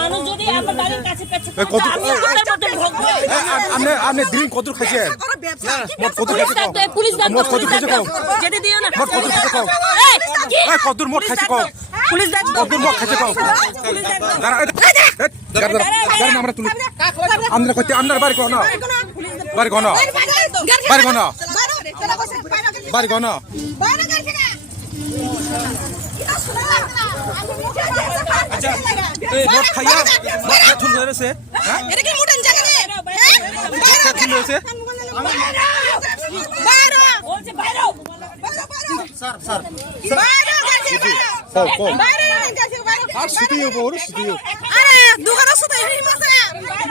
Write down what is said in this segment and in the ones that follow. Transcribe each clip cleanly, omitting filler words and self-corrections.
মানুষ যদি আমার বাড়ির কাছে পেছে কত আমি আপনার মত ভোগবো আপনি ড্রিঙ্ক কত খাইছেন মদ কত খাইছেন পুলিশ দাও মদ কত খাইছেন যেতে দিও না মদ কত খাইছেন এই কত মদ খাইছেন পুলিশ দাও কত মদ খাইছেন পুলিশ দাও দাঁড়া আমরা তুলি আমরা কইতে আপনার বাড়ি কোন বাড়ি কোন বাড়ি কোন বাড়ি কোন আচ্ছা এই মদ খাইয়া মদ খাতুন হয়েছে হ্যাঁ এটা কি মুটেন জায়গা রে খাতুন হয়েছে বাইরে বলছে বাইরে স্যার স্যার বাইরে যাচ্ছে বাইরে আর স্টুডিও বড় স্টুডিও আরে দোকান আছে এই মাসে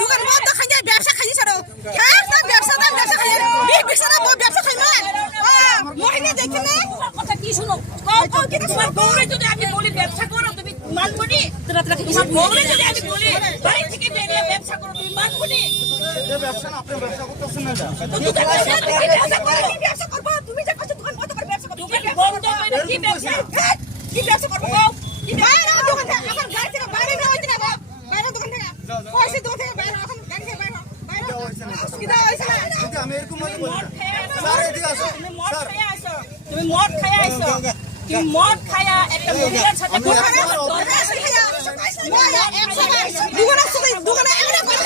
দোকান বন্ধ খাই যায় ব্যবসা খাই ছাড়ো হ্যাঁ সব ব্যবসা খাই ব্যবসা না ব্যবসা খাই না মহিলা দেখি না কথা কি শুনো কও কি তোমার বউরে যদি আমি বলি ব্যবসা করো তুমি মানবনি তোমার বউরে যদি আমি বলি বাড়ি থেকে বেরিয়ে ব্যবসা করো তুমি মানবনি এই ব্যবসা না আপনি ব্যবসা করতেছেন না ব্যবসা করবো তুমি যে কাছে দোকান বন্ধ করে ব্যবসা করো দোকান বন্ধ করে কি ব্যবসা কি ব্যবসা করবো কি বাইরে দোকান থেকে আমার গাড়ি থেকে বাইরে না হইছে না বাইরে দোকান থেকে পয়সা দোকান থেকে বাইরে এখন গাড়ি থেকে বাইরে কিদা হইছে না কিন্তু আমি এরকম মত বলি মদ খায়া স্যার এদিকে আসো তুমি মদ খায়া আইছো তুমি মদ খায়া একটা মহিলার সাথে কথা দোকানে এমন কথা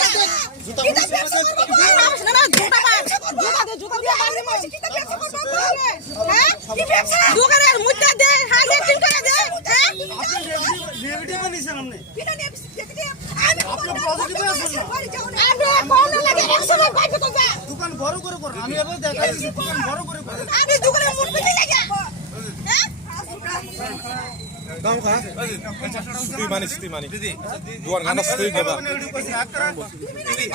কিদা ব্যবসা করবো না না জুতা পা জুতা দিয়ে বাইরে মারছি কিদা ব্যবসা করবো হ্যাঁ কি ব্যবসা দোকানের মুদ্রা দে হ্যাঁ 3 টাকা দে হ্যাঁ নেগেটিভ নিছেন আপনি কিদা নেগেটিভ আপনি পজিটিভ আছেন না আমি কোন লাগে 100 টাকা পাইছো তো দোকান বড় করে করুন আমি এবার দেখাইছি দোকান বড় করে করুন আমি দোকানের মুখ পেতে লাগে হ্যাঁ দাম খা স্তুই মানি দুয়ার গানা স্তুই দেবা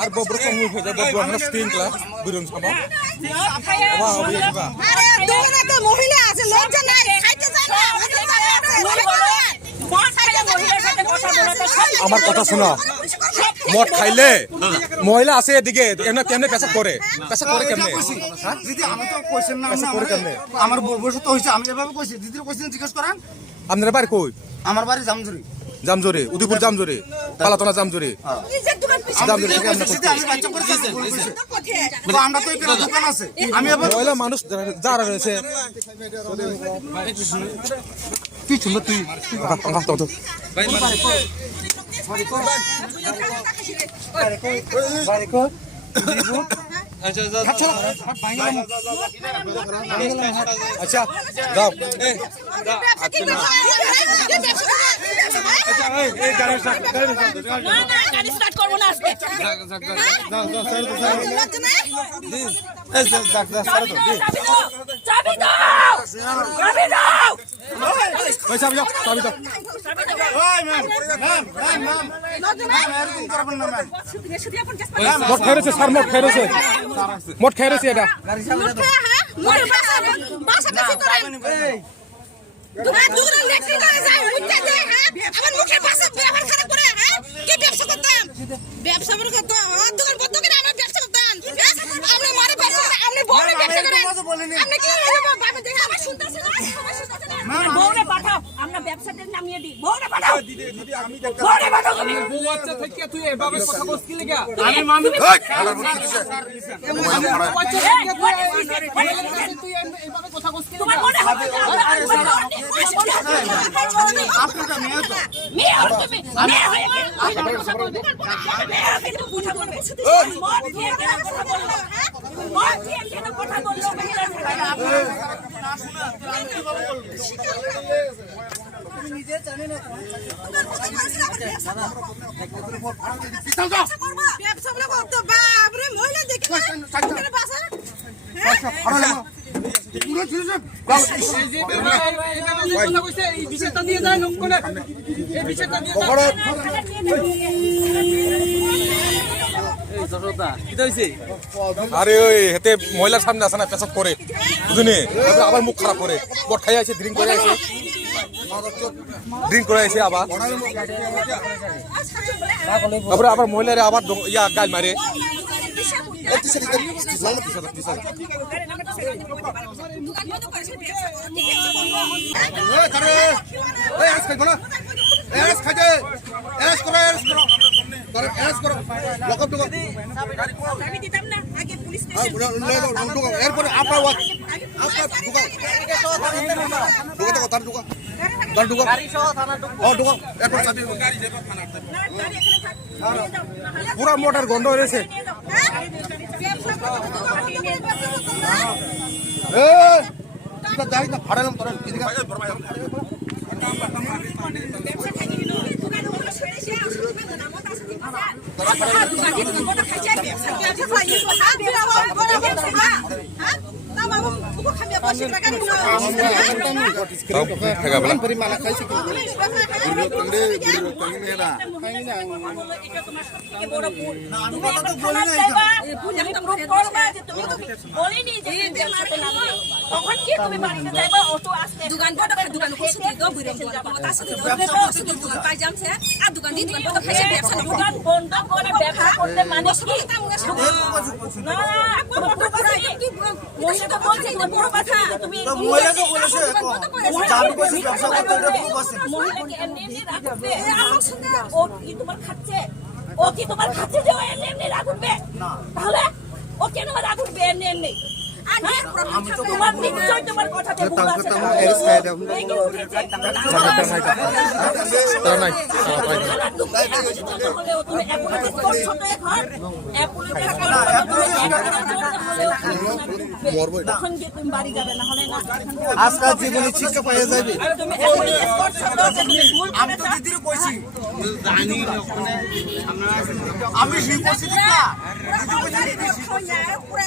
আর বব্র কমু হয়ে যাবে দুয়ার গানা স্তুই ক্লা বিরন সামা বাবা হবে যাবা আরে দোকানে তো মহিলা আছে লজ্জা নাই খাইতে যায় না আমার কথা শোনো মদ খাইলে মহিলা আছে এদিকে এমনি কেমনে পেশাব করে কেমনে দিদি আমি তো কইছেন না পেশাব করে কেমনে আমার বয়স তো হইছে আমি এভাবে কইছি দিদির কইছেন জিজ্ঞেস করেন আপনার বাড়ি কই আমার বাড়ি জামজুরি জামজোরে উদয়পুর জামজোরে পালাতনা জামজোরে জামজোরে থেকে আমরা দিদি আমি বাচ্চা করে কইছি তো আমরা তো এখানে দোকান আছে আমি এবার মহিলা মানুষ যারা রয়েছে কি শুনলো তুই আচ্ছা যাও গাড়ি স্টার্ট করবো না আজকে চাবি দাও চাবি দাও এরকম করবেন না ম্যাম মদ খাইছে স্যার মদ খাইছে এটা ব্যবসা করে করতাম দোকান বন্ধ করে আমার ব্যবসা করতাম আপনি মারে ব্যবসা আপনি বউরে ব্যবসা করেন আপনি কি ভাবে দেখে আমার শুনতেছেন বউরে পাঠাও আমরা ব্যবসাতে নামিয়ে দিই বউরে পাঠাও দিদি আমি বউরে পাঠাও তুমি বউ বাচ্চা থেকে তুই এভাবে কথা বলছিস কি লাগা আমি মামি তুই এভাবে কথা বলছিস তোমার মনে হবে আপনারা মেয়ে তো মেয়ে আর তুমি মেয়ে হয়ে কথা বলবে মেয়ে কিন্তু কথা বলবে মদ খেয়ে কেন কথা বললো হ্যাঁ মদ খেয়ে কেন কথা বললো মহিলা নিজে জানেন না ব্যবসা বলে করতে বাপরে মহিলা দেখি বাসা এই যে কথা কইছে এই বিষয়টা নিয়ে যায় নঙ্কনে এই বিষয়টা নিয়ে এই জরতা কি হইছে আরে ওই হেতে মহিলার সামনে আসে না পেশাব করে বুঝুনি আবার মুখ খারাপ করে মদ খাই আছে ড্রিঙ্ক করে আছে আবার তারপরে আবার মহিলারে আবার ইয়া গাল মারে খাইবো না এস খাইতে এস করো তারা অ্যারেস্ট করো লকআপ ঢুকাও আমি দিতাম না আগে পুলিশ হ্যাঁ নিয়ে যাও ঢুকাও এরপরে আপনার ওয়াক আপনার ঢুকাও ঢুকাও তার ঢুকাও তার ঢুকাও ঢুকাও এরপর চাবি গাড়ি এখানে থাক নিয়ে যাও নাহলে পুরা মোটর গন্ধ হয়েছে নিয়ে যাও ব্যবসা করতে তোমরা এ এটা যাই না ফাড়ালাম তোরা এদিকে ব্যবসা খাইনি দোকান ওগুলো ছেড়ে সে আসলে না মত আসছে দোকান বড় খাইছে ব্যবসা খাইনি তো হাত দিরা বড় ব্যবসা হ্যাঁ না বাবু তুকো খামিয়া বসে টাকা নিও তাও থাকা বলা পরিমাণ খাইছে কি এটা তোমার সবথেকে বড় ভুল তুমি এখন থানায় যাইবা ভুল একটা প্রুফ করবা যে তুমি তো বলিনি যে ব্যবসাতে নামবে তখন কি তুমি বাড়িতে যাইবা অটো আসতে দোকান বড় করে দোকান খুশি দিও বুড়ে যাবা তার সাথে দোকান পাই জামছে আর দোকান দিয়ে দোকান বড় খাইছে ব্যবসা দোকান বন্ধ করে ব্যবসা করতে মানে কি না কোন কথা মহিলা তো বলছে যে বড় কথা তুমি মহিলাকে বলেছে চালু করে ব্যবসা করতে এটা খুব আছে মহিলাকে এমনি রাখবে আমার সঙ্গে ও কি তোমার খাচ্ছে যে ও এমনি রাখবে না তাহলে ও কেন রাখবে এমনি তোমার নিশ্চয় তোমার কথাতে ভুল আছে তারা নাই তখন গিয়ে তুমি বাড়ি যাবে না হলে না আজকাল জীবনে শিক্ষা পাইয়া যাবে তুমি এখন স্পট শব্দ ভুল আমি তো দিদিরও কইছি জানি ওখানে আমরা আমি সেই কইছি না পুরো